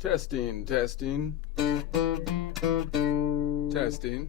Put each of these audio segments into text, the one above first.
Testing, testing, testing.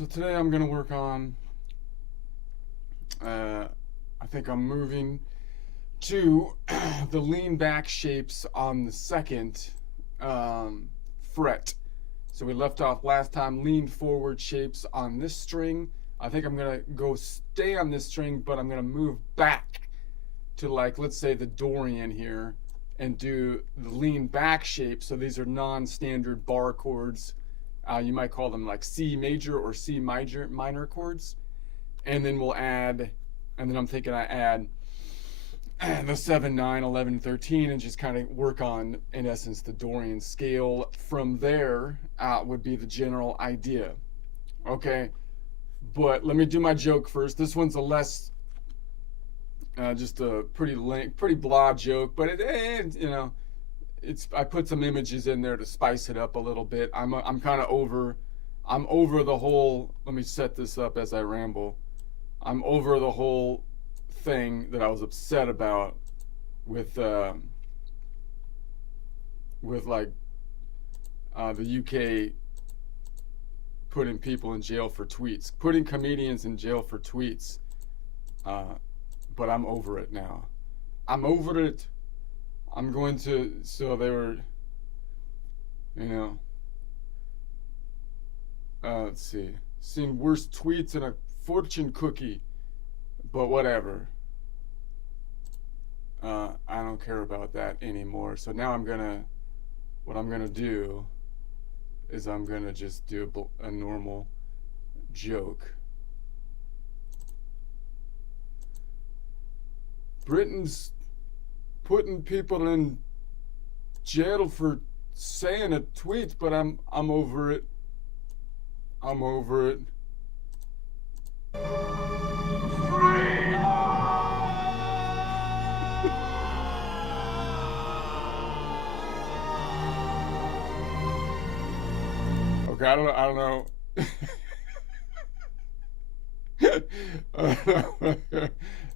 So today I'm going to work on, I think I'm moving to the lean back shapes on the second fret. So we left off last time lean forward shapes on this string. I think I'm going to stay on this string, but I'm going to move back to, like, let's say the Dorian here and do the lean back shape. So these are non-standard bar chords. You might call them like C major or C minor chords. And then we'll add, and then I'm thinking I add the 7, 9, 11, 13 and just kind of work on, in essence, the Dorian scale. From there would be the general idea. Okay, but let me do my joke first. This one's a less, just a pretty blah joke, but it you know, I put some images in there to spice it up a little bit. I'm over the whole, let me set this up as I ramble. I'm over the whole thing that I was upset about with like the UK putting people in jail for tweets, putting comedians in jail for tweets. But I'm over it now. I'm over it. I'm going to, so they were, you know, let's see, seeing worse tweets than a fortune cookie, but whatever. I don't care about that anymore. So now what I'm gonna do is I'm gonna just do a normal joke. Britain's putting people in jail for saying a tweet, but I'm over it. I'm over it. Okay, I don't know.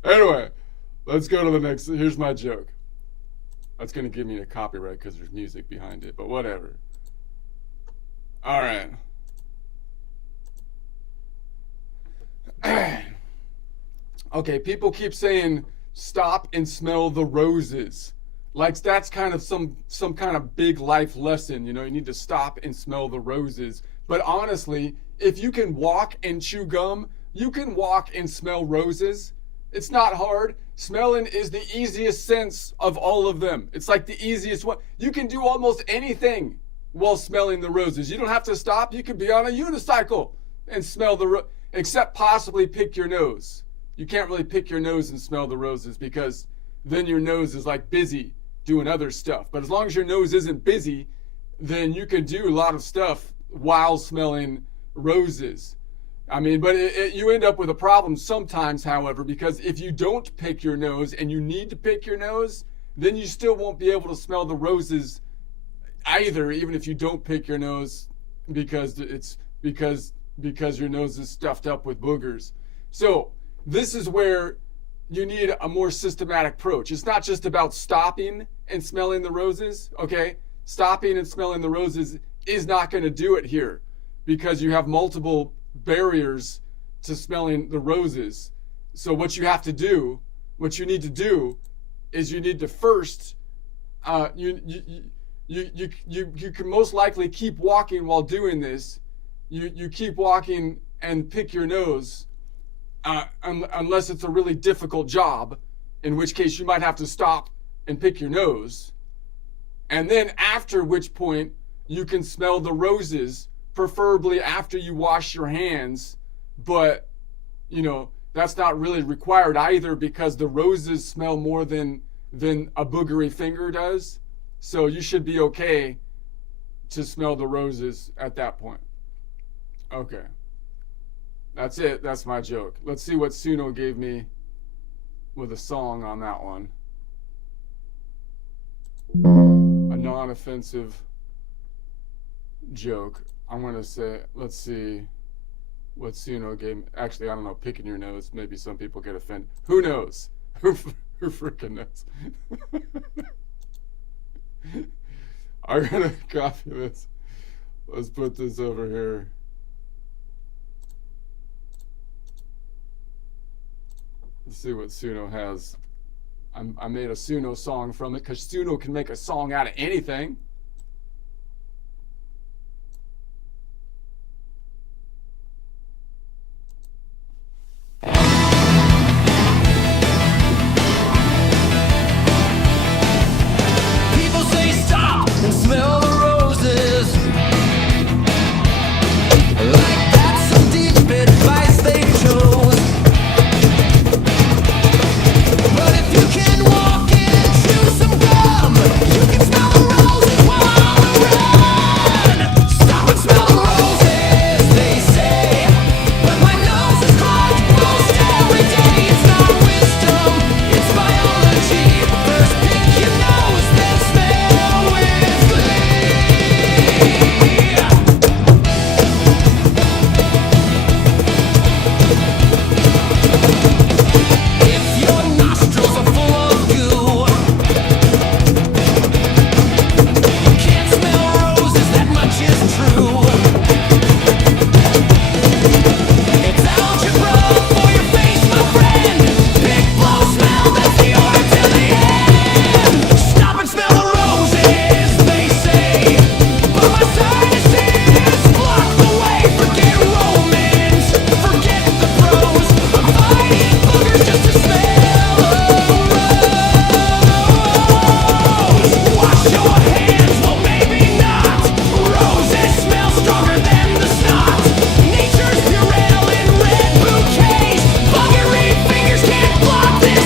Anyway, let's go to the next. Here's my joke. That's going to give me a copyright because there's music behind it, but whatever. All right. Okay, people keep saying stop and smell the roses. Like that's kind of some kind of big life lesson, you know, you need to stop and smell the roses. But honestly, if you can walk and chew gum, you can walk and smell roses. It's not hard. Smelling is the easiest sense of all of them. It's like the easiest one. You can do almost anything while smelling the roses. You don't have to stop. You could be on a unicycle and smell the except possibly pick your nose. You can't really pick your nose and smell the roses because then your nose is like busy doing other stuff. But as long as your nose isn't busy, then you can do a lot of stuff while smelling roses. I mean, but you end up with a problem sometimes, however, because if you don't pick your nose and you need to pick your nose, then you still won't be able to smell the roses either, even if you don't pick your nose, because your nose is stuffed up with boogers. So this is where you need a more systematic approach. It's not just about stopping and smelling the roses, okay? Stopping and smelling the roses is not going to do it here because you have multiple barriers to smelling the roses. So what you need to do is you need to first, you can most likely keep walking while doing this. You keep walking and pick your nose, unless it's a really difficult job, in which case you might have to stop and pick your nose. And then after which point you can smell the roses, preferably after you wash your hands. But, you know, that's not really required either because the roses smell more than a boogery finger does. So you should be okay to smell the roses at that point. Okay. That's it. That's my joke. Let's see what Suno gave me with a song on that one. A non-offensive joke. I'm going to say, let's see what Suno gave me. Actually, I don't know, picking your nose. Maybe some people get offended. Who knows? Who freaking knows? I'm going to copy this. Let's put this over here. Let's see what Suno has. I made a Suno song from it because Suno can make a song out of anything. People say stop and smell the roses. Like that's some deep advice they chose. But if you can walk and chew some gum, you can smell the roses while on the run. Stop and smell the roses, they say. But my nose is clogged most every day. It's not wisdom, it's biology. First pick your nose, then smell with glee. If your nostrils are full of goo, you can't smell roses, that much is true. It's algebra for your face, my friend. Pick, blow, smell, that's the order till the end. Stop and smell the roses, they say. But my sinuses block the way. Forget romance, forget the pros. I'm fighting boogers just to smell a rose. Wash your hands, well maybe not. Roses smell stronger than the snot. Nature's Purell in red bouquets. Buggery fingers can't block this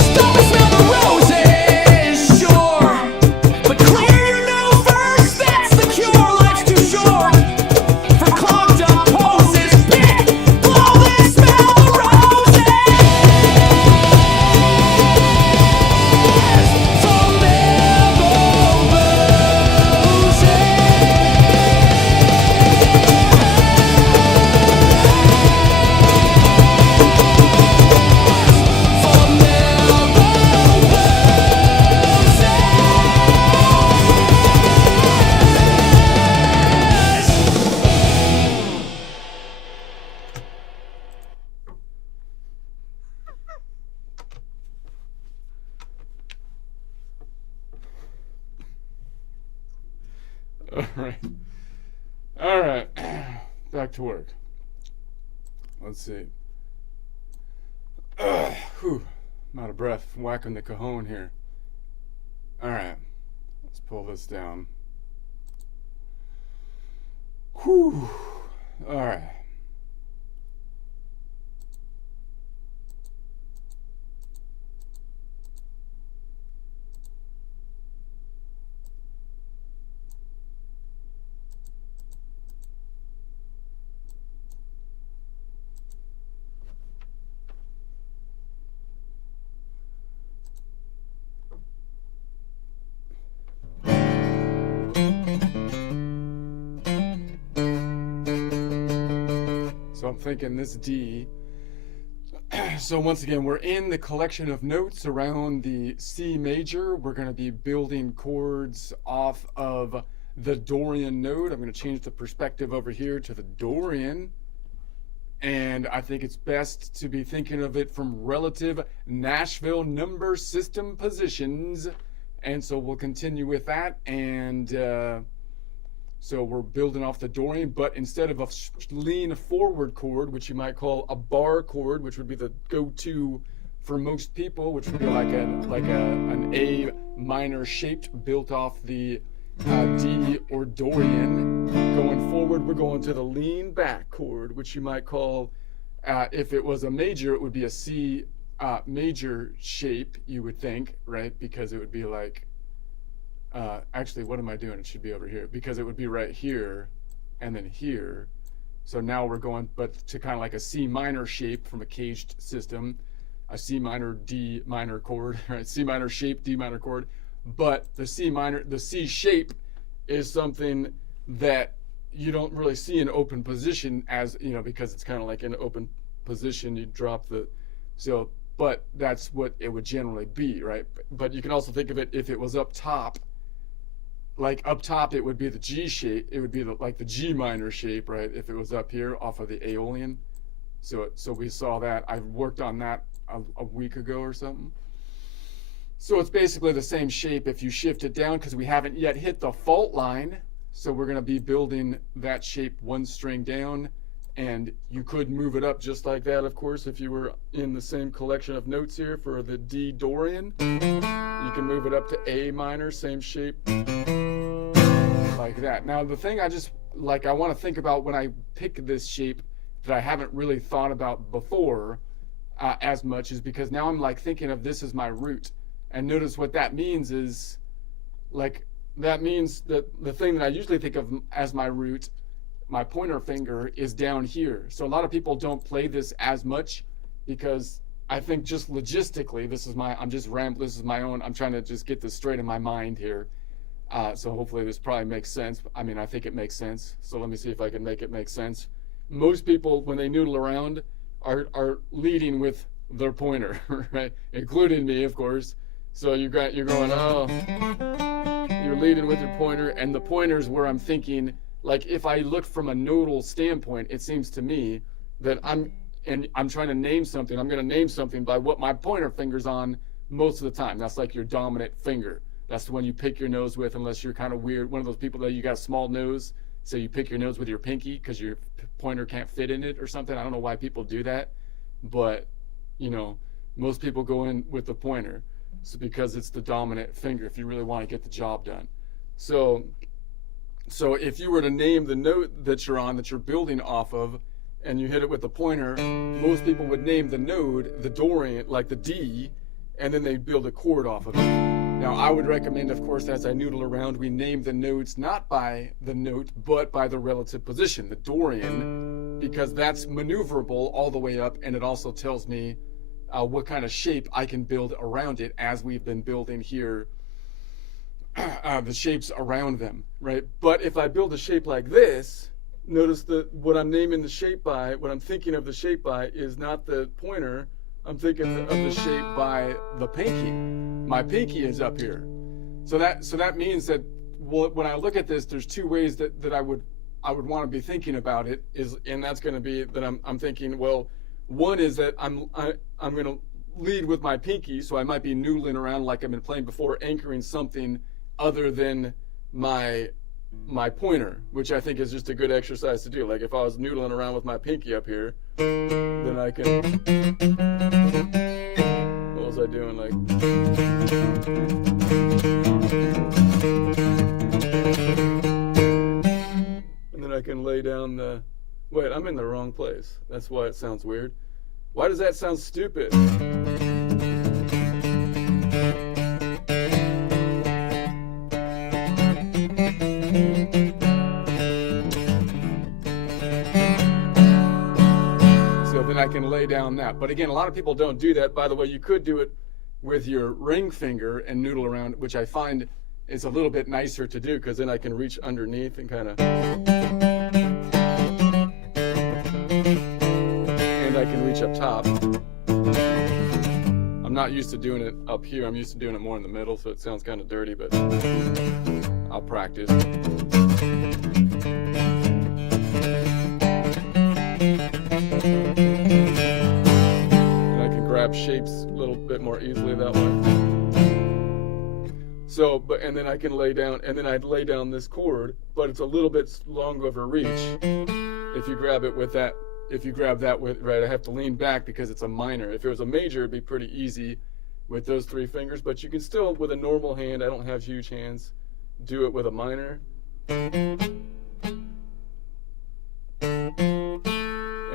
Stop and smell the roses, sure. But clear your nose first, that's the cure. Life's too short for clogged up poses. Pick, blow, then smell the roses. From All right. Back to work. Let's see. Whew. I'm out of breath from whacking the cajon here. All right. Let's pull this down. Whew. All right. So I'm thinking this D. So once again, we're in the collection of notes around the C major. We're going to be building chords off of the Dorian node. I'm going to change the perspective over here to the Dorian. And I think it's best to be thinking of it from relative Nashville number system positions. And so we'll continue with that. And so we're building off the Dorian, but instead of a lean forward chord, which you might call a bar chord, which would be the go-to for most people, which would be like an A minor shaped built off the D or Dorian. Going forward, we're going to the lean back chord, which you might call, if it was a major, it would be a C major shape, you would think, right? Because it would be like, actually, what am I doing? It should be over here, because it would be right here and then here. So now we're going, but to kind of like a C minor shape from a caged system, a C minor, D minor chord, right? C minor shape, D minor chord. But the C shape is something that you don't really see in open position, as, you know, because it's kind of like in open position, you drop the, so, but that's what it would generally be, right? But you can also think of it if it was up top. Like up top, it would be the G shape. It would be like the G minor shape, right? If it was up here off of the Aeolian. So we saw that. I worked on that a week ago or something. So it's basically the same shape if you shift it down, because we haven't yet hit the fault line. So we're going to be building that shape one string down, and you could move it up just like that, of course, if you were in the same collection of notes here for the D Dorian. You can move it up to A minor, same shape, like that. Now the thing I want to think about when I pick this shape that I haven't really thought about before as much is because now I'm like thinking of this as my root. And notice what that means is, like, that means that the thing that I usually think of as my root, my pointer finger, is down here. So a lot of people don't play this as much because I think just logistically, this is my own, I'm trying to just get this straight in my mind here. So hopefully this probably makes sense. I mean, I think it makes sense. So let me see if I can make it make sense. Most people, when they noodle around, are leading with their pointer, right? Including me, of course. So you're going, oh, you're leading with your pointer, and the pointer's where I'm thinking, like if I look from a nodal standpoint, it seems to me that I'm trying to name something. I'm going to name something by what my pointer finger's on most of the time. That's like your dominant finger. That's the one you pick your nose with, unless you're kind of weird, one of those people that you got a small nose, so you pick your nose with your pinky because your pointer can't fit in it or something. I don't know why people do that, but you know, most people go in with the pointer. So because it's the dominant finger if you really want to get the job done. So if you were to name the note that you're on, that you're building off of, and you hit it with the pointer, most people would name the node, the Dorian, like the D, and then they build a chord off of it. Now I would recommend, of course, as I noodle around, we name the nodes not by the note, but by the relative position, the Dorian, because that's maneuverable all the way up, and it also tells me what kind of shape I can build around it, as we've been building here, the shapes around them, right? But if I build a shape like this, notice that what I'm naming the shape by, what I'm thinking of the shape by, is not the pointer. I'm thinking of the shape by the pinky. My pinky is up here. So that means that when I look at this, there's two ways that I would want to be thinking about it, and that's going to be that I'm thinking, well, one is that I'm going to lead with my pinky, so I might be noodling around like I've been playing before, anchoring something other than my pointer, which I think is just a good exercise to do. Like if I was noodling around with my pinky up here, then I can, what was I doing? Like, and then I can lay down the, wait, I'm in the wrong place. That's why it sounds weird. Why does that sound stupid? So then I can lay down that. But again, a lot of people don't do that. By the way, you could do it with your ring finger and noodle around, which I find is a little bit nicer to do, because then I can reach underneath and kind of, and I can reach up top. I'm not used to doing it up here. I'm used to doing it more in the middle, so it sounds kind of dirty, but I'll practice. And I can grab shapes a little bit more easily that way. So, and then I can lay down, and then I'd lay down this chord, but it's a little bit long of a reach. If you grab it with that, if you grab that with, right, I have to lean back because it's a minor. If it was a major, it'd be pretty easy with those three fingers, but you can still, with a normal hand, I don't have huge hands, do it with a minor. And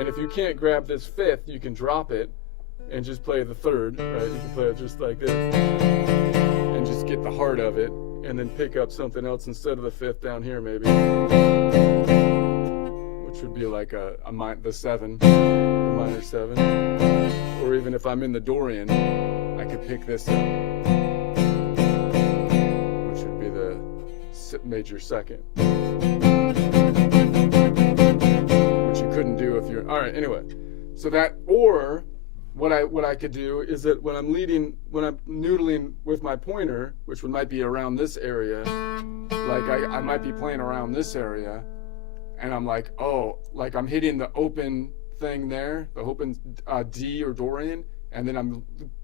if you can't grab this fifth, you can drop it and just play the third, right? You can play it just like this and just get the heart of it, and then pick up something else instead of the fifth down here maybe, which would be like the seven, the minor seven. Or even if I'm in the Dorian, I could pick this up, which would be the major second, which you couldn't do if you're, all right, anyway. So that, or what I could do is that when I'm noodling with my pointer, which might be around this area, like I might be playing around this area, and I'm like, oh, like I'm hitting the open thing there, the open D or Dorian, and then I'm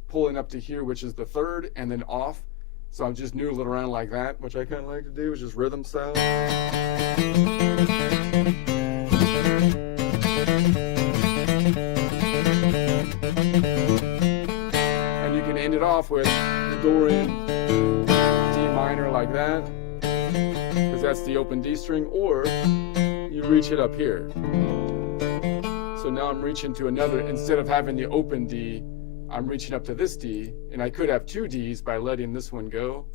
pulling up to here, which is the third, and then off. So I'm just noodling around like that, which I kind of like to do, is just rhythm style. And you can end it off with the Dorian D minor like that, because that's the open D string, or you reach it up here. So now I'm reaching to another, instead of having the open D, I'm reaching up to this D, and I could have two Ds by letting this one go.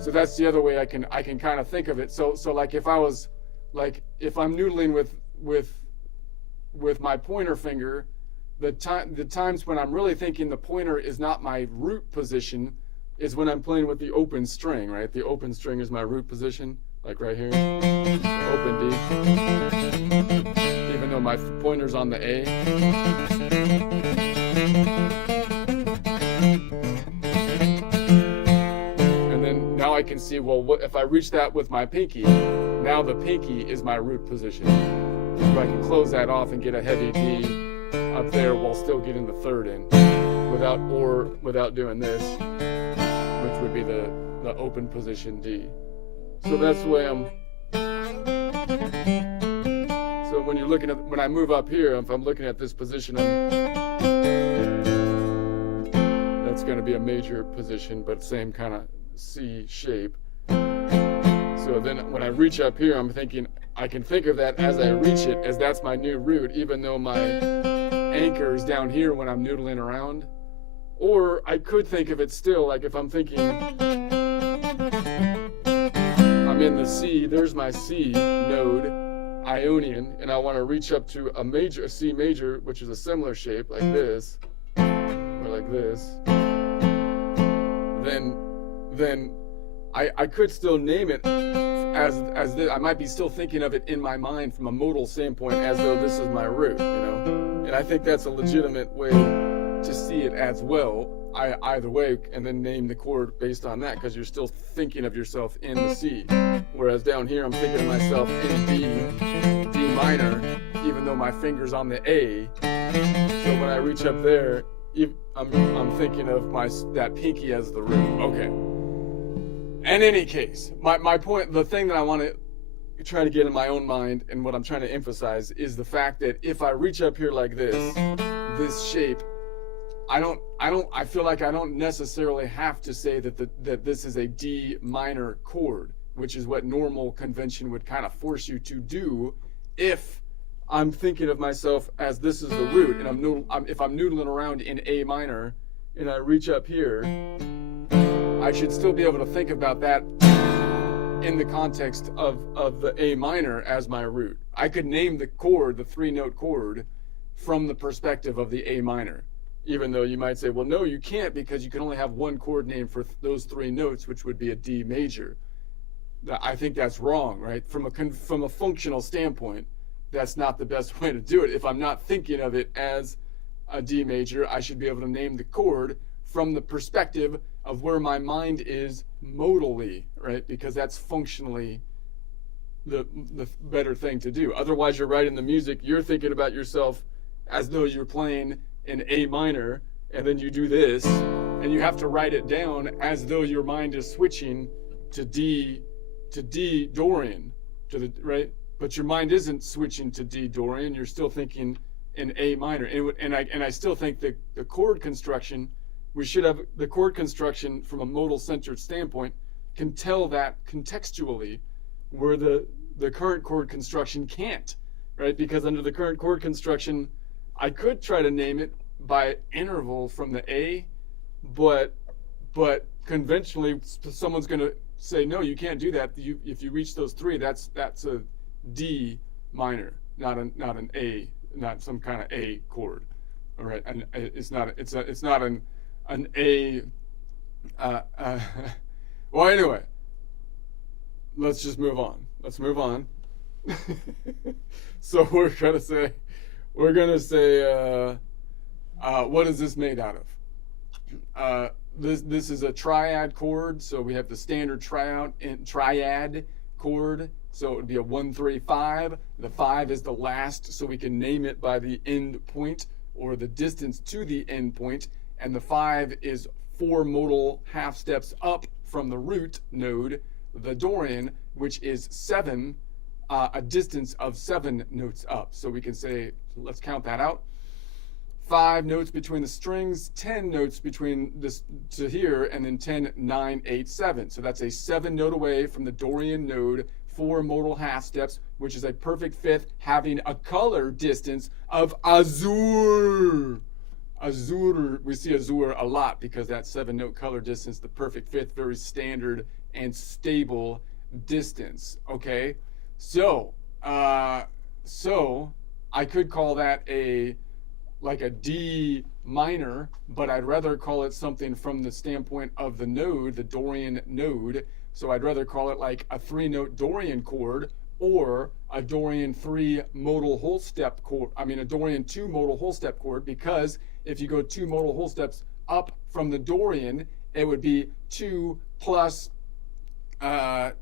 So that's the other way I can kind of think of it. So like if I'm noodling with my pointer finger, the times when I'm really thinking the pointer is not my root position is when I'm playing with the open string, right? The open string is my root position, like right here, open D, even though my pointer's on the A. And then now I can see, well, what if I reach that with my pinky? Now the pinky is my root position. So I can close that off and get a heavy D up there while still getting the third in, without doing this, which would be the open position D. So that's the way so when you're looking at, when I move up here, if I'm looking at this position, that's going to be a major position, but same kind of C shape. So then when I reach up here, I'm thinking, I can think of that as I reach it, as that's my new root, even though my anchor is down here when I'm noodling around. Or I could think of it still, like if I'm thinking, I'm in the C, there's my C node, Ionian, and I want to reach up to a C major, which is a similar shape, like this, or like this. Then I could still name it as this. I might be still thinking of it in my mind from a modal standpoint as though this is my root, you know? And I think that's a legitimate way to see it as well, either way, and then name the chord based on that, because you're still thinking of yourself in the C. Whereas down here, I'm thinking of myself in D minor, even though my finger's on the A. So when I reach up there, I'm thinking of that pinky as the root. Okay. In any case, my point, the thing that I want to try to get in my own mind, and what I'm trying to emphasize, is the fact that if I reach up here like this shape, I feel like I don't necessarily have to say that this is a D minor chord, which is what normal convention would kind of force you to do if I'm thinking of myself as this is the root, and if I'm noodling around in A minor and I reach up here, I should still be able to think about that in the context of the A minor as my root. I could name the chord, the 3-note chord, from the perspective of the A minor. Even though you might say, well, no, you can't, because you can only have one chord name for those 3 notes, which would be a D major. I think that's wrong, right? From a functional standpoint, that's not the best way to do it. If I'm not thinking of it as a D major, I should be able to name the chord from the perspective of where my mind is modally, right? Because that's functionally the better thing to do. Otherwise, you're writing the music, you're thinking about yourself as though you're playing in A minor, and then you do this, and you have to write it down as though your mind is switching to D Dorian, right? But your mind isn't switching to D Dorian. You're still thinking in A minor, and I still think that the chord construction, we should have the chord construction from a modal centered standpoint can tell that contextually, where the current chord construction can't, right? Because under the current chord construction, I could try to name it by interval from the A, but conventionally someone's going to say, no, you can't do that. If you reach those 3, that's a D minor, not an A, not some kind of A chord. All right, and it's not an A. Well, anyway, let's just move on. Let's move on. So we're gonna say, what is this made out of? This is a triad chord, so we have the standard triad chord. So it would be a 1 3 5. The 5 is the last, so we can name it by the end point or the distance to the end point. And the 5 is 4 modal half steps up from the root node, the Dorian, which is 7, a distance of 7 notes up. So we can say, let's count that out. 5 notes between the strings, 10 notes between this to here, and then 10, 9, 8, 7. So that's a 7 note away from the Dorian node, 4 modal half steps, which is a perfect fifth, having a color distance of azure. Azure, we see azure a lot because that 7 note color distance, the perfect fifth, very standard and stable distance. Okay, so I could call that like a D minor, but I'd rather call it something from the standpoint of the node, the Dorian node. So I'd rather call it like a 3-note Dorian chord, or a Dorian 3 modal whole step chord. I mean, a Dorian 2 modal whole step chord, because if you go 2 modal whole steps up from the Dorian, it would be 2 plus wait,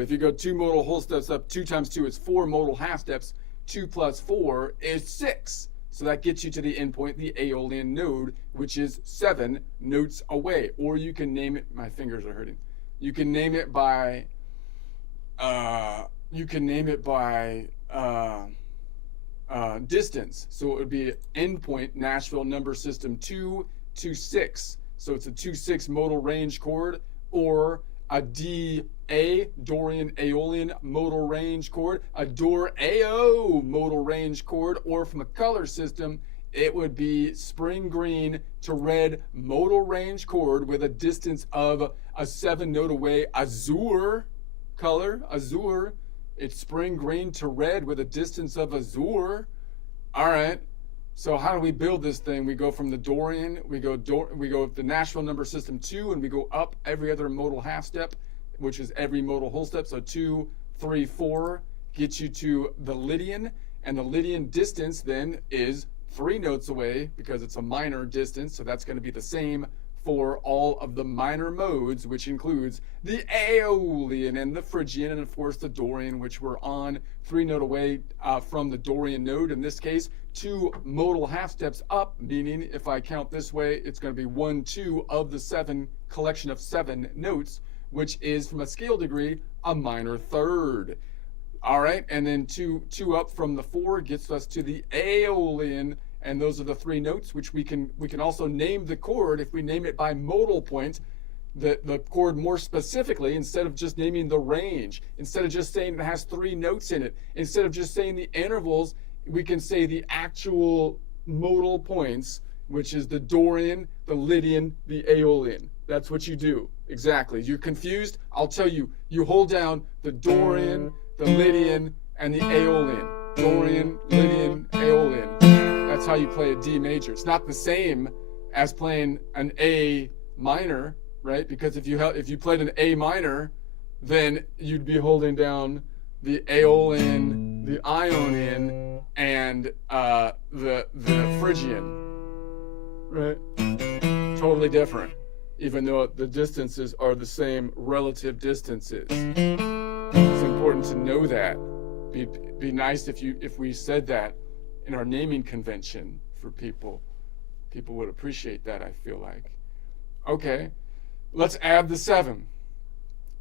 if you go 2 modal whole steps up, 2 times 2 is 4 modal half steps. 2 plus 4 is 6. So that gets you to the endpoint, the Aeolian node, which is 7 notes away. Or you can name it, my fingers are hurting. You can name it by, distance. So it would be endpoint Nashville number system 2 to 6. So it's a 2-6 modal range chord, or a D-A, Dorian Aeolian modal range chord, a Dor-A-O modal range chord, or from a color system, it would be spring green to red modal range chord with a distance of a 7 note away, azure color, azure. It's spring green to red with a distance of azure. All right. So how do we build this thing? We go from the Dorian, we go the Nashville number system 2, and we go up every other modal half step, which is every modal whole step. So 2, 3, 4 gets you to the Lydian, and the Lydian distance then is 3 notes away because it's a minor distance. So that's going to be the same for all of the minor modes, which includes the Aeolian and the Phrygian, and of course the Dorian, which we're on 3 note away from the Dorian node. In this case, 2 modal half steps up, meaning if I count this way, it's going to be 1, 2 of the 7 collection of 7 notes, which is from a scale degree a minor third. All right, and then 2 up from the 4 gets us to the Aeolian. And those are the 3 notes, which we can also name the chord if we name it by modal point, the chord more specifically, instead of just naming the range, instead of just saying it has 3 notes in it, instead of just saying the intervals, we can say the actual modal points, which is the Dorian, the Lydian, the Aeolian. That's what you do. Exactly. You're confused? I'll tell you. You hold down the Dorian, the Lydian, and the Aeolian. Dorian, Lydian, Aeolian. That's how you play a D major. It's not the same as playing an A minor, right? Because if you played an A minor, then you'd be holding down the Aeolian, the Ionian, and the Phrygian, right? Totally different, even though the distances are the same relative distances. It's important to know that. Be nice if we said that in our naming convention for people. People would appreciate that, I feel like. Okay, let's add the 7.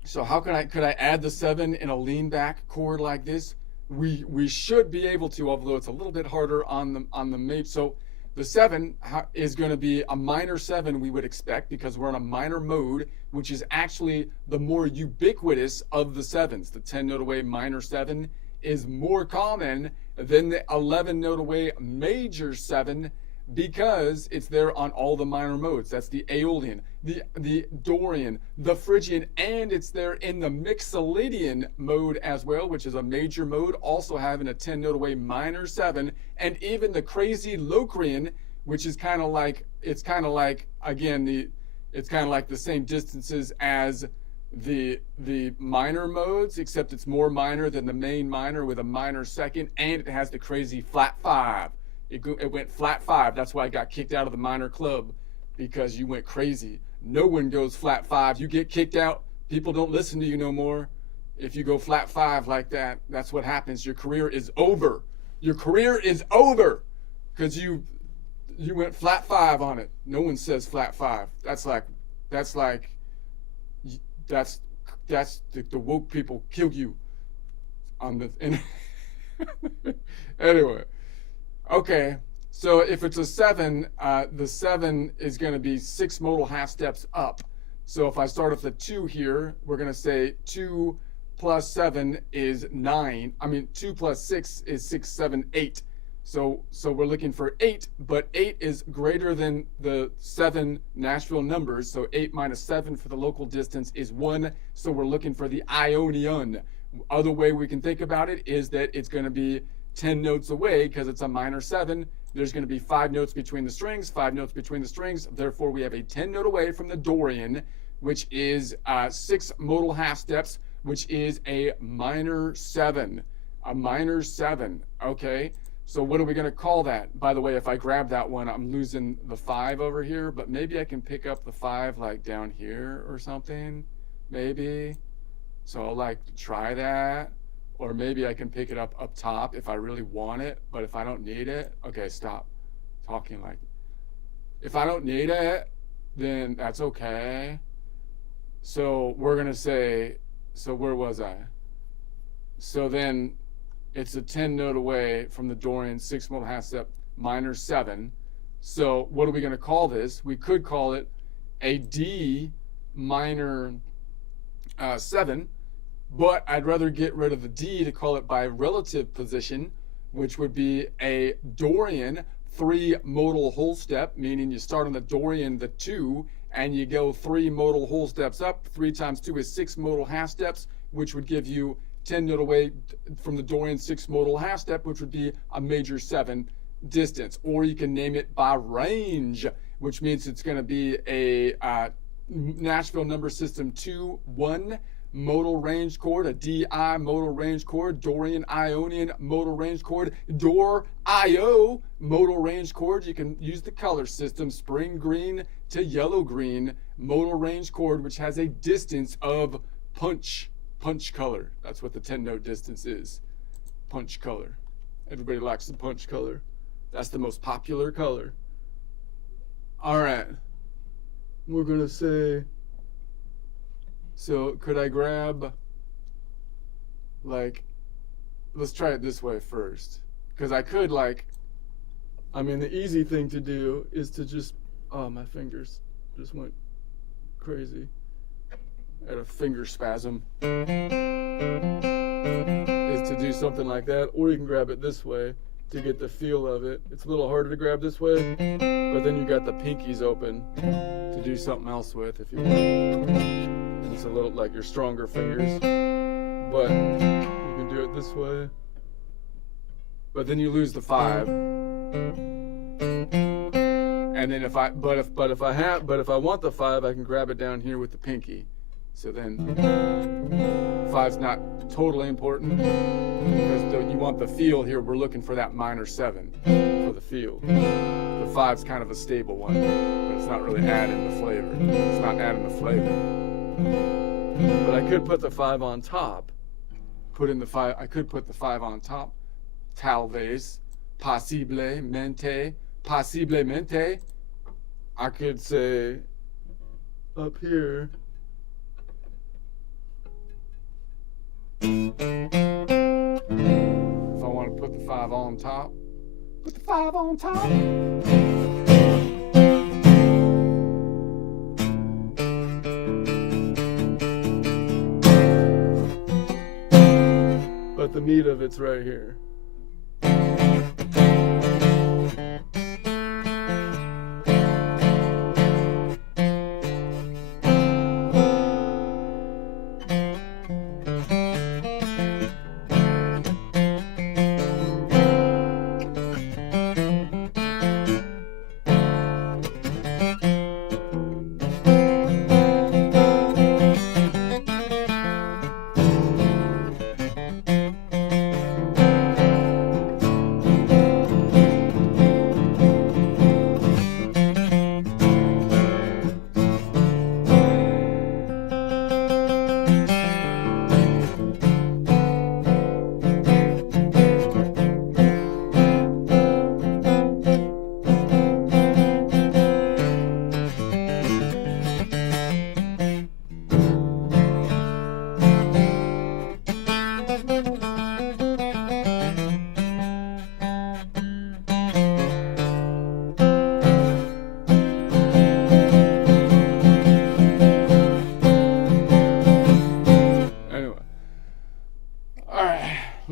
So how could I add the 7 in a lean back chord like this? We should be able to, although it's a little bit harder on the mate. So the 7 is going to be a minor 7, we would expect, because we're in a minor mode, which is actually the more ubiquitous of the 7s. The 10 note away minor 7 is more common than the 11 note away major 7, because it's there on all the minor modes. That's the Aeolian, the Dorian, the Phrygian, and it's there in the Mixolydian mode as well, which is a major mode, also having a 10 note away minor 7, and even the crazy Locrian, which is kind of like the same distances as the minor modes, except it's more minor than the main minor with a minor second, and it has the crazy flat five. It went flat five. That's why I got kicked out of the minor club, because you went crazy. No one goes flat five. You get kicked out, people don't listen to you no more. If you go flat five like that, that's what happens. Your career is over. Your career is over because you went flat five on it. No one says flat five. That's the woke people kill you on the anyway. Okay, so if it's a 7, the 7 is going to be 6 modal half steps up. So if I start with the 2 here, we're going to say 2 plus 7 is 9. 2 plus 6 is 6, 7, 8. So we're looking for 8, but 8 is greater than the 7 Nashville numbers. So 8 minus 7 for the local distance is 1. So we're looking for the Ionian. Other way we can think about it is that it's going to be 10 notes away because it's a minor 7. There's going to be 5 notes between the strings, 5 notes between the strings. Therefore, we have a 10 note away from the Dorian, which is 6 modal half steps, which is a minor 7. A minor 7, okay? So what are we going to call that? By the way, if I grab that one, I'm losing the 5 over here, but maybe I can pick up the 5 like down here or something, maybe. So I'll like try that. Or maybe I can pick it up top if I really want it, but if I don't need it, okay, stop talking like. If I don't need it, then that's okay. So we're going to say, so where was I? So then it's a 10 note away from the Dorian 6 modal half step minor 7. So what are we going to call this? We could call it a D minor 7, but I'd rather get rid of the D to call it by relative position, which would be a Dorian 3 modal whole step, meaning you start on the Dorian, the 2, and you go 3 modal whole steps up. 3 times 2 is 6 modal half steps, which would give you 10 note away from the Dorian 6 modal half step, which would be a major 7 distance. Or you can name it by range, which means it's going to be a Nashville number system 2-1 modal range chord, a DI modal range chord, Dorian Ionian modal range chord, Dor-Io modal range chord. You can use the color system, spring green to yellow green modal range chord, which has a distance of punch color. That's what the 10 note distance is. Punch color. Everybody likes the punch color. That's the most popular color. All right. We're going to say, so could I grab, like, let's try it this way first. Because I could, like, the easy thing to do is to just, oh, my fingers just went crazy. I had a finger spasm. Is to do something like that. Or you can grab it this way to get the feel of it. It's a little harder to grab this way, but then you got the pinkies open to do something else with if you want. And it's a little like your stronger fingers, but you can do it this way. But then you lose the 5. And then if I want the 5, I can grab it down here with the pinky. So then 5's not totally important because you want the feel here. We're looking for that minor 7 for the feel. The 5's kind of a stable one, but it's not really adding the flavor. It's not adding the flavor. But I could put the 5 on top. I could put the 5 on top. Talvez, possiblemente. I could say up here. If I want to put the 5 on top, put the 5 on top. But the meat of it's right here.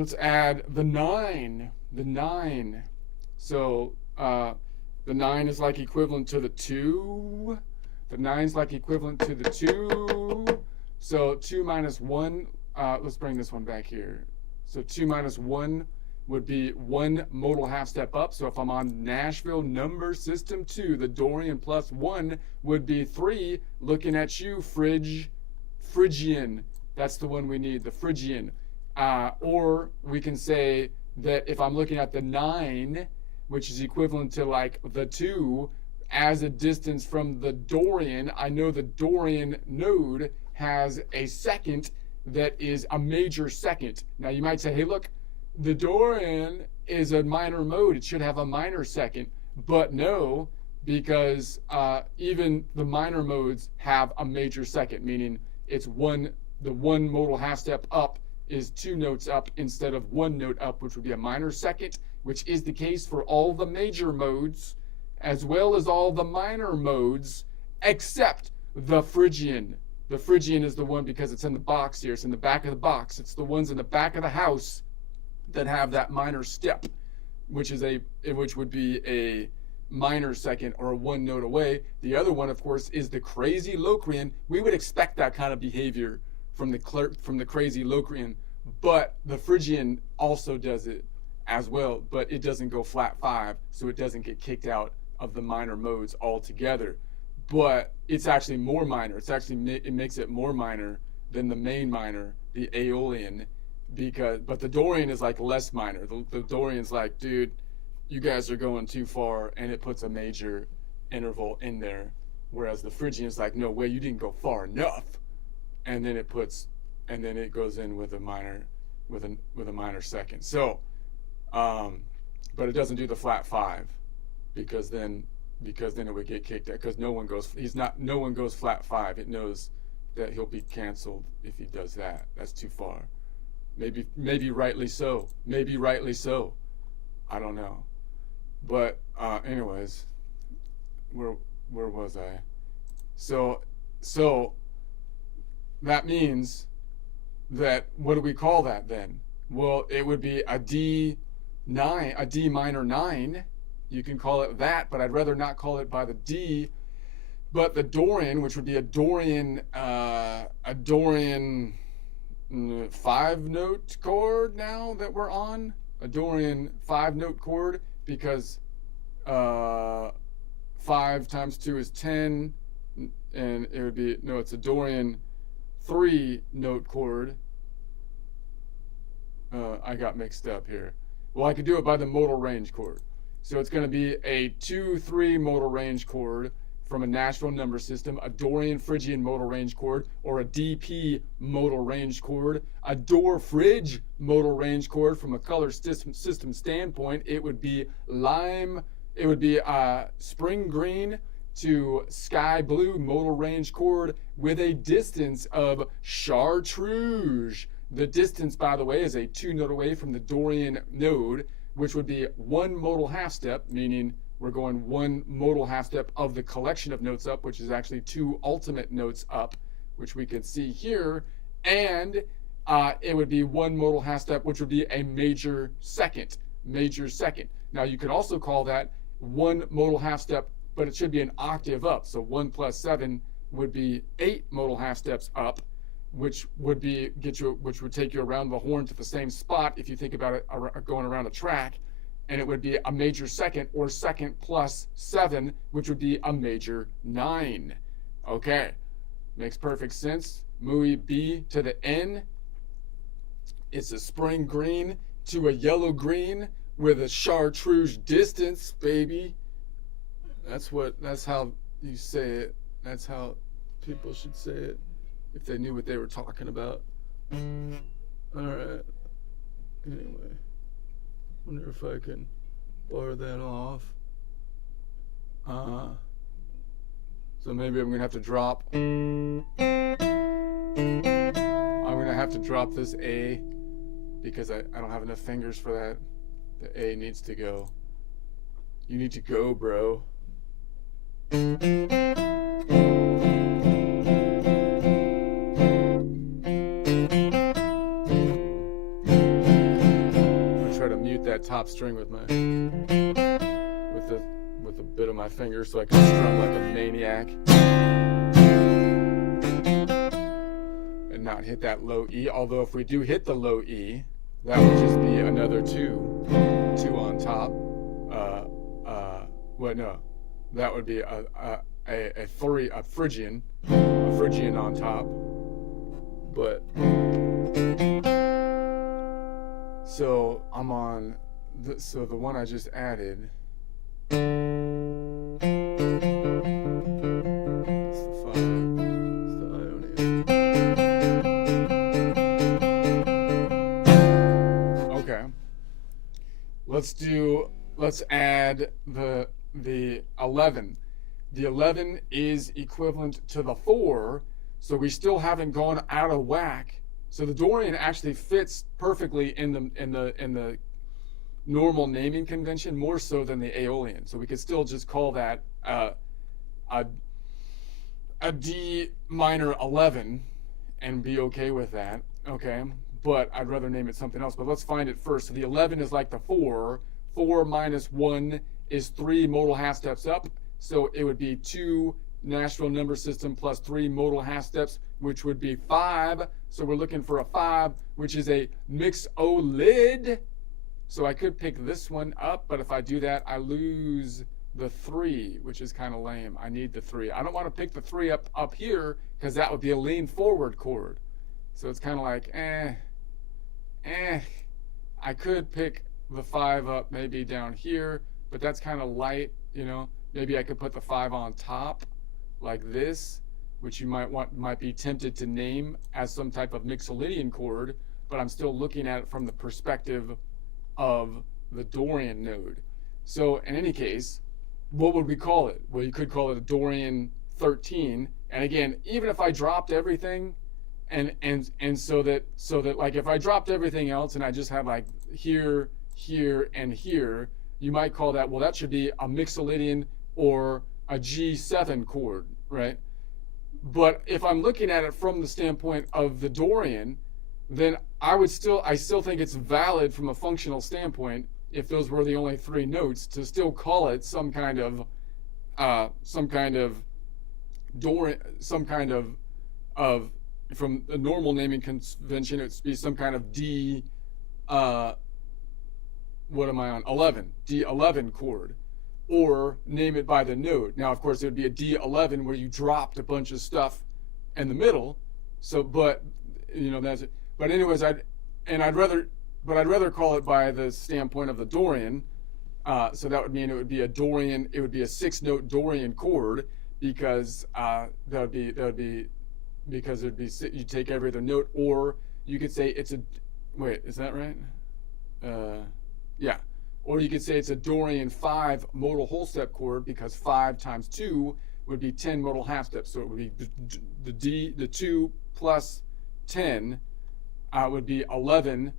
let's add the 9. The 9. So the 9 is like equivalent to the 2. The 9 is like equivalent to the 2. So 2 minus 1, let's bring this one back here. So 2 minus 1 would be 1 modal half step up. So if I'm on Nashville number system 2, the Dorian plus 1 would be 3. Looking at you, Phrygian. That's the one we need, the Phrygian. Or we can say that if I'm looking at the 9, which is equivalent to like the 2, as a distance from the Dorian, I know the Dorian node has a second that is a major second. Now you might say, hey, look, the Dorian is a minor mode. It should have a minor second. But no, because even the minor modes have a major second, meaning it's the one modal half step up is 2 notes up instead of 1 note up, which would be a minor second, which is the case for all the major modes, as well as all the minor modes, except the Phrygian. The Phrygian is the one because it's in the box here. It's in the back of the box. It's the ones in the back of the house that have that minor step, which would be a minor second or a 1 note away. The other one, of course, is the crazy Locrian. We would expect that kind of behavior from the crazy Locrian, but the Phrygian also does it as well, but it doesn't go flat 5, so it doesn't get kicked out of the minor modes altogether. But it's actually more minor. It makes it more minor than the main minor, the Aeolian, but the Dorian is like less minor. The Dorian's like, dude, you guys are going too far, and it puts a major interval in there. Whereas the Phrygian's like, no way, you didn't go far enough, and then it goes in with a minor, with a minor second. So, but it doesn't do the flat 5, because then it would get kicked out. Because no one goes flat 5. It knows that he'll be canceled if he does that. That's too far. Maybe rightly so. Maybe rightly so. I don't know. But anyways, where was I? So that means that, what do we call that then? Well, it would be a D minor 9. You can call it that, but I'd rather not call it by the D. But the Dorian, which would be a Dorian 5-note chord now that we're on, a Dorian 5-note chord, because 5 times 2 is 10, and it would be, no, it's a Dorian 3-note chord. I got mixed up here. Well, I could do it by the modal range chord. So it's going to be a 2-3 modal range chord from a Nashville number system, a Dorian Phrygian modal range chord, or a DP modal range chord, a Dor-Phryg modal range chord. From a color system standpoint, it would be spring green to sky blue modal range chord with a distance of chartreuse. The distance, by the way, is a 2-note away from the Dorian node, which would be 1 modal half step, meaning we're going 1 modal half step of the collection of notes up, which is actually 2 ultimate notes up, which we can see here. And it would be 1 modal half step, which would be a major second. Now you could also call that 1 modal half step, but it should be an octave up. So 1 plus 7 would be 8 modal half steps up, which would take you around the horn to the same spot if you think about it going around a track, and it would be a major second, or second plus 7, which would be a major 9. Okay, makes perfect sense. Muy B to the N. It's a spring green to a yellow green with a chartreuse distance, baby. That's how you say it. That's how people should say it, if they knew what they were talking about. Alright. Anyway. Wonder if I can bar that off. So maybe I'm gonna have to drop. I'm gonna have to drop this A, because I don't have enough fingers for that. The A needs to go. You need to go, bro. top string with a bit of my finger so I can strum like a maniac and not hit that low E. Although if we do hit the low E, that would just be another two on top. No, that would be a Phrygian on top. But so I'm on. So the one I just added. It's the 5. It's the Ionian. Okay. Let's add the 11. The 11 is equivalent to the 4, so we still haven't gone out of whack. So the Dorian actually fits perfectly in the normal naming convention, more so than the Aeolian. So we could still just call that a D minor 11 and be okay with that, okay? But I'd rather name it something else. But let's find it first. So the 11 is like the 4. 4 minus 1 is 3 modal half steps up. So it would be 2 Nashville number system plus 3 modal half steps, which would be 5. So we're looking for a 5, which is a mixolid. So I could pick this one up, but if I do that, I lose the 3, which is kind of lame. I need the 3. I don't want to pick the 3 up here because that would be a lean forward chord. So it's kind of like, I could pick the 5 up maybe down here, but that's kind of light, you know. Maybe I could put the 5 on top like this, which you might be tempted to name as some type of mixolydian chord, but I'm still looking at it from the perspective of the Dorian node. So in any case, what would we call it? Well, you could call it a Dorian 13. And again, even if I dropped everything, and so that like if I dropped everything else and I just had like here, here, and here, you might call that, well, that should be a mixolydian or a G7 chord, right? But if I'm looking at it from the standpoint of the Dorian, then I still think it's valid from a functional standpoint, if those were the only 3 notes, to still call it some kind of Dorian, from a normal naming convention, it'd be some kind of D, what am I on? 11, D11 chord, or name it by the node. Now, of course, it would be a D11 where you dropped a bunch of stuff in the middle. So, but you know, that's it. But anyways, I'd rather call it by the standpoint of the Dorian. So that would mean it would be a Dorian. It would be a 6-note Dorian chord because because you take every other note, or you could say it's a. Wait, is that right? Yeah. Or you could say it's a Dorian 5 modal whole step chord because 5 times 2 would be 10 modal half steps. So it would be the 2 plus 10 would be 11.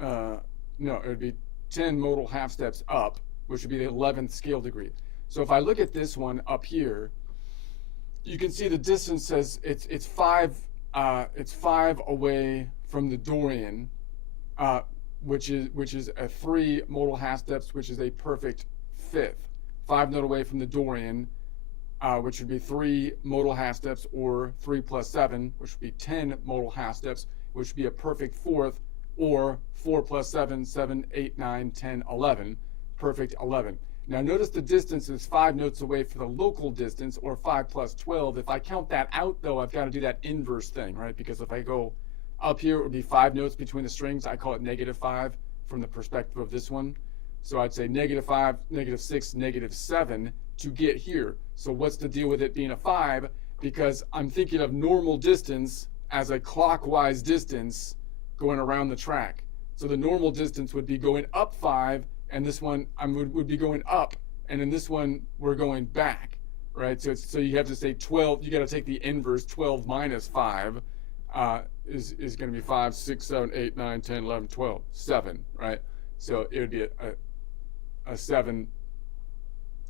No, it would be 10 modal half steps up, which would be the 11th scale degree. So if I look at this one up here, you can see the distance says it's 5 away from the Dorian, which is a 3 modal half steps, which is a perfect 5th. 5 note away from the Dorian, which would be 3 modal half steps, or 3 plus 7, which would be 10 modal half steps, which would be a perfect 4th, or 4 plus 7, 7, 8, 9, 10, 11, perfect 11. Now notice the distance is 5 notes away for the local distance, or 5 plus 12. If I count that out, though, I've got to do that inverse thing, right? Because if I go up here, it would be 5 notes between the strings. I call it -5 from the perspective of this one. So I'd say -5, -6, -7 to get here. So what's the deal with it being a 5? Because I'm thinking of normal distance as a clockwise distance going around the track. So the normal distance would be going up 5, and this one would be going up, and in this one we're going back, right? So you have to say 12. You got to take the inverse. 12 minus 5 is going to be 5, 6, 7, 8, 9, 10, 11, 12, 7, right? So it would be a 7.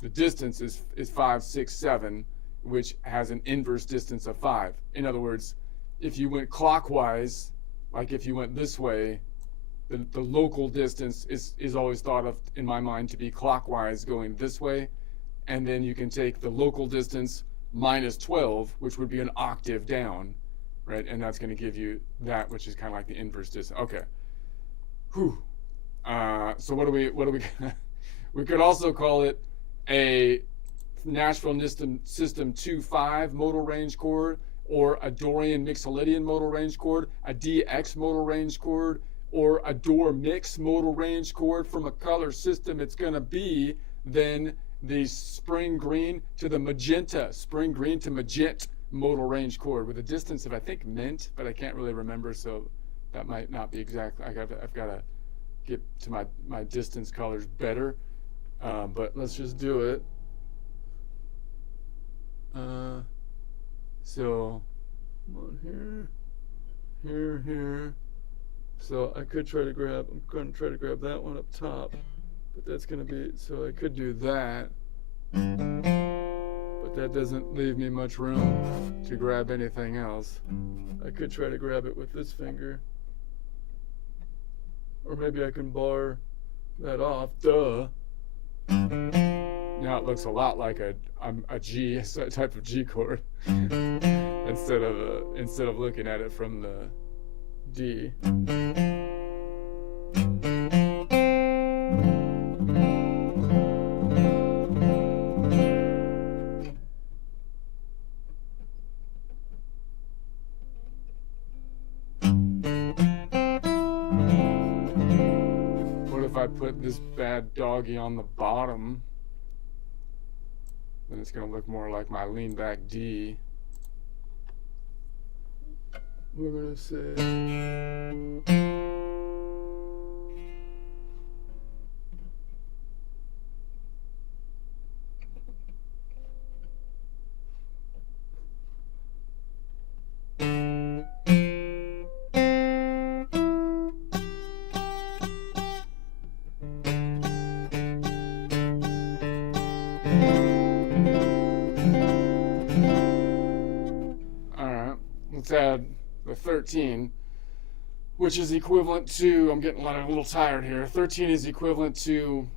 The distance is 5, 6, 7, which has an inverse distance of 5. In other words, if you went clockwise, like if you went this way, the local distance is always thought of in my mind to be clockwise going this way, and then you can take the local distance minus 12, which would be an octave down, right? And that's going to give you that, which is kind of like the inverse distance. Okay. Whew. So what do we we could also call it a Nashville System 2.5 modal range chord, or a Dorian Mixolydian modal range chord, a DX modal range chord, or a Dor Mix modal range chord. From a color system, it's going to be then the spring green to the magenta, spring green to magenta modal range chord with a distance of, I think, mint, but I can't really remember, so that might not be exact. I've got to get to my distance colors better, but let's just do it. So one here. So I could try to grab, I'm going to try to grab that one up top, but that's going to be, so I could do that, but that doesn't leave me much room to grab anything else. I could try to grab it with this finger, or maybe I can bar that off, duh. Now it looks a lot like a G, a type of G chord, instead of looking at it from the D. What if I put this bad doggy on the bottom? Then it's going to look more like my lean back D. We're going to say let's add the 13, which is equivalent to, I'm getting a little tired here, 13 is equivalent to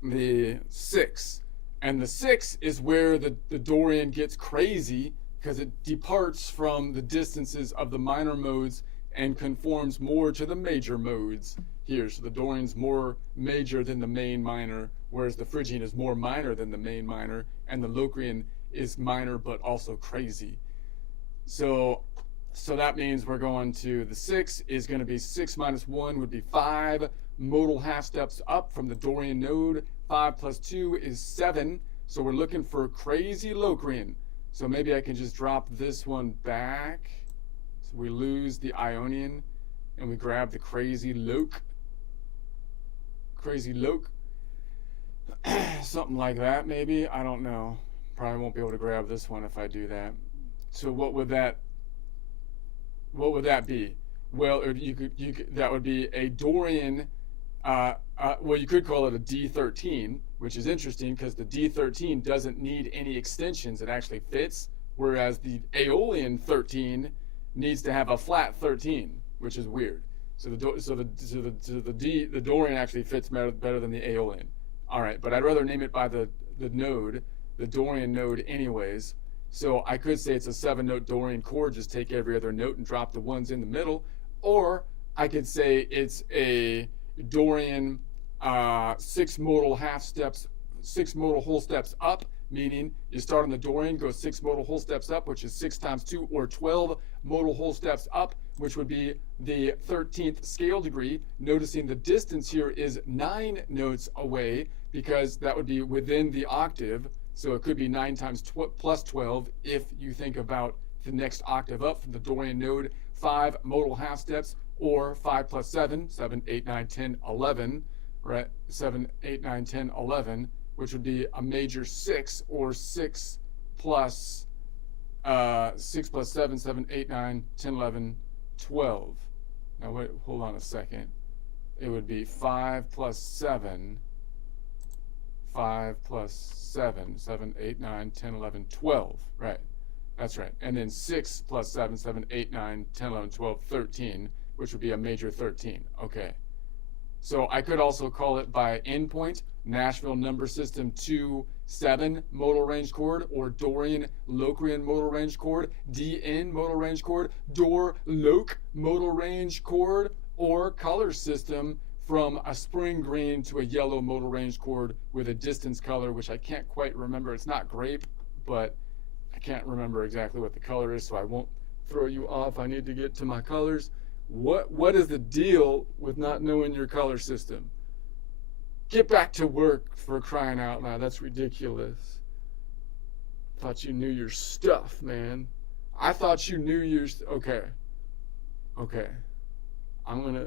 the 6. And the 6 is where the Dorian gets crazy, because it departs from the distances of the minor modes and conforms more to the major modes here. So the Dorian's more major than the main minor, whereas the Phrygian is more minor than the main minor, and the Locrian is minor but also crazy. So that means we're going to, the 6 is going to be 6 minus 1 would be 5 modal half steps up from the Dorian node. 5 plus 2 is 7. So we're looking for crazy Locrian. So maybe I can just drop this one back. So we lose the Ionian and we grab the crazy Loc. Crazy Loc. Something like that maybe. I don't know. Probably won't be able to grab this one if I do that. So what would that be? Well, you could that would be a Dorian. Well, you could call it a D13, which is interesting because the D13 doesn't need any extensions; it actually fits. Whereas the Aeolian 13 needs to have a flat 13, which is weird. So the Dorian actually fits better than the Aeolian. All right, but I'd rather name it by the node, the Dorian node, anyways. So I could say it's a 7-note Dorian chord, just take every other note and drop the ones in the middle. Or I could say it's a Dorian 6 modal half steps, 6 modal whole steps up, meaning you start on the Dorian, go 6 modal whole steps up, which is 6 times 2, or 12 modal whole steps up, which would be the 13th scale degree. Noticing the distance here is 9 notes away, because that would be within the octave. So it could be 9 times plus 12 if you think about the next octave up from the Dorian node. 5 modal half steps, or 5 plus 7, 7, 8, 9, 10, 11, right? 7, 8, 9, 10, 11, which would be a major 6, or 6 plus 7, 7, 8, 9, 10, 11, 12. Now wait, hold on a second. It would be 5 plus 7, 5 plus 7, 7, 8, 9, 10, 11, 12. Right. That's right. And then 6 plus 7, 7, 8, 9, 10, 11, 12, 13, which would be a major 13. Okay. So I could also call it by endpoint, Nashville number system 2-7 modal range chord, or Dorian Locrian modal range chord, DN modal range chord, Dor Loc modal range chord, or color system from a spring green to a yellow modal range chord with a distance color, which I can't quite remember. It's not grape, but I can't remember exactly what the color is, so I won't throw you off. I need to get to my colors. What is the deal with not knowing your color system? Get back to work, for crying out loud. That's ridiculous. Thought you knew your stuff, man. I thought you knew your okay. Okay. I'm gonna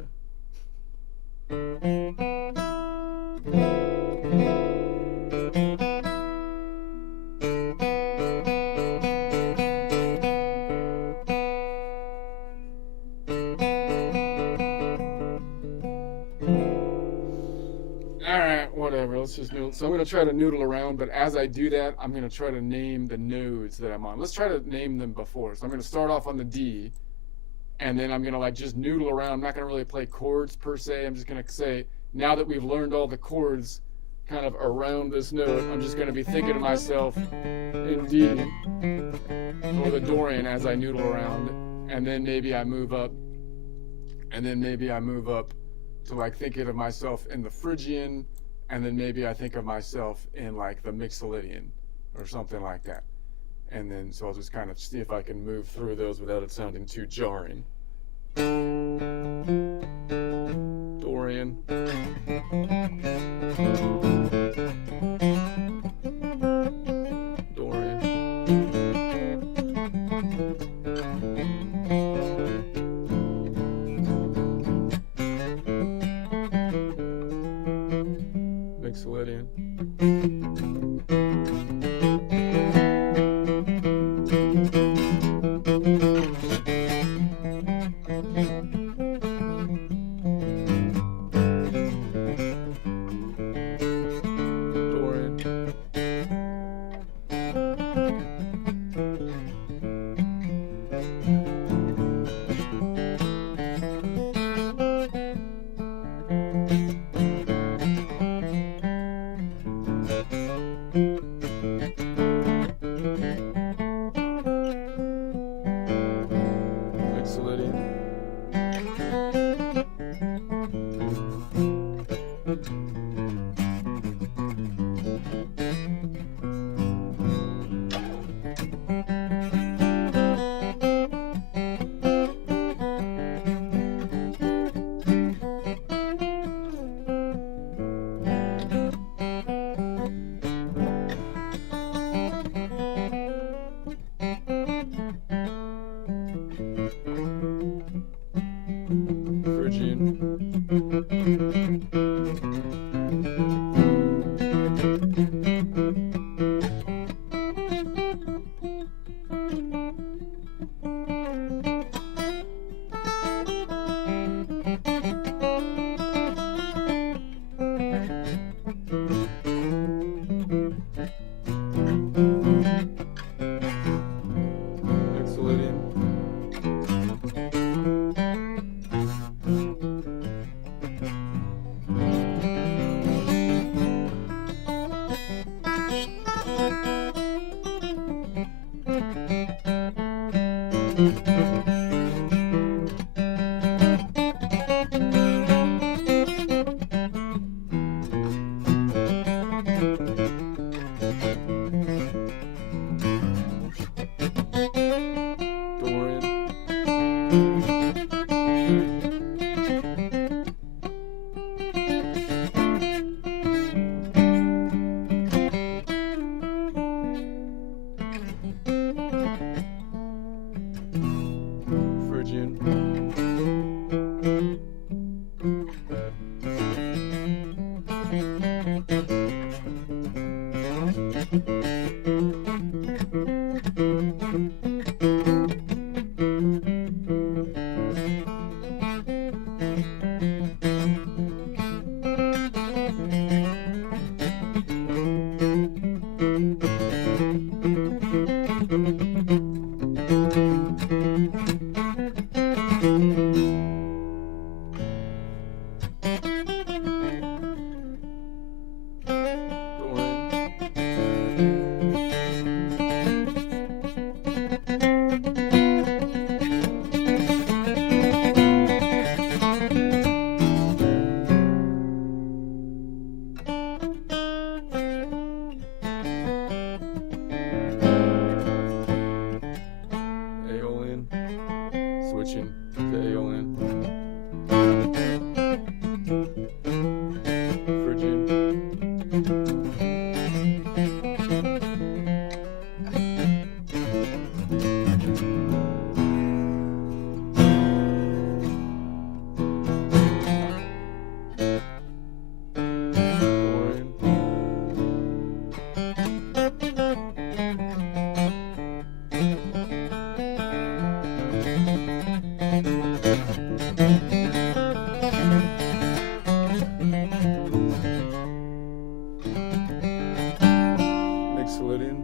whatever, let's just noodle. So I'm going to try to noodle around, but as I do that, I'm going to try to name the nodes that I'm on. Let's try to name them before. So I'm going to start off on the D, and then I'm going to like just noodle around. I'm not going to really play chords per se. I'm just going to say, now that we've learned all the chords kind of around this note, I'm just going to be thinking to myself in D, or the Dorian as I noodle around, and then maybe I move up, to like thinking of myself in the Phrygian, and then maybe I think of myself in like the Mixolydian or something like that. And then, so I'll just kind of see if I can move through those without it sounding too jarring. Dorian. Dorian. Mixolydian. switching to Aeolian. Phrygian. Dorian. Mixolydian.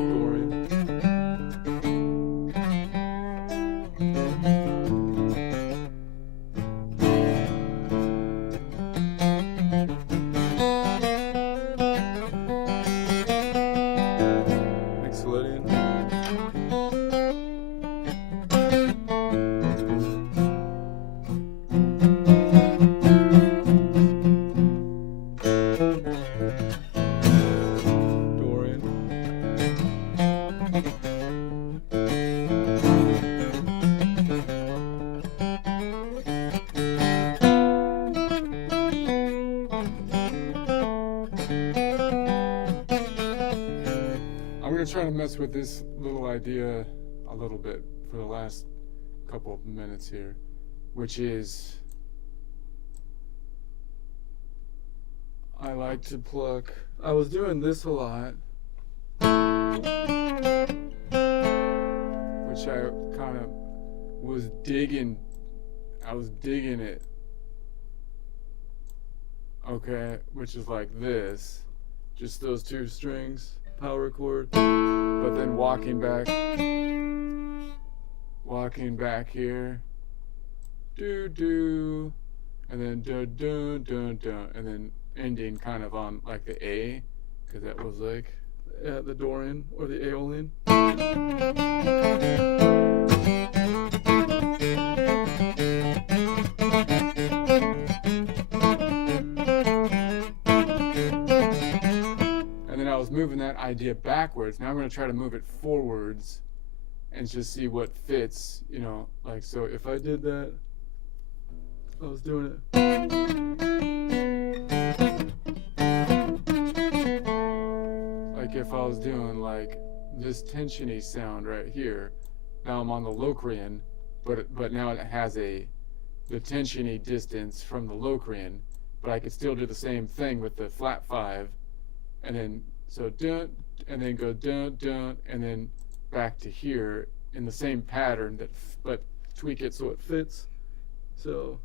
Dorian. Mixolydian. Dorian. I'm gonna try to mess with this little idea a little bit for the last couple of minutes here, which is I like to pluck. I was doing this a lot, which I kind of was digging. I was digging it. Okay, which is like this, just those two strings, power chord, but then walking back here, do do, and then do do do do, and then ending kind of on like the A, because that was like the Dorian or the Aeolian. And then I was moving that idea backwards. Now I'm going to try to move it forwards and just see what fits, you know, like, so if I did that, I was doing it. Like if I was doing like this tensiony sound right here, now I'm on the Locrian, but now it has the tensiony distance from the Locrian, but I could still do the same thing with the flat 5, and then so dun, and then go dun dun, and then back to here in the same pattern but tweak it so it fits. So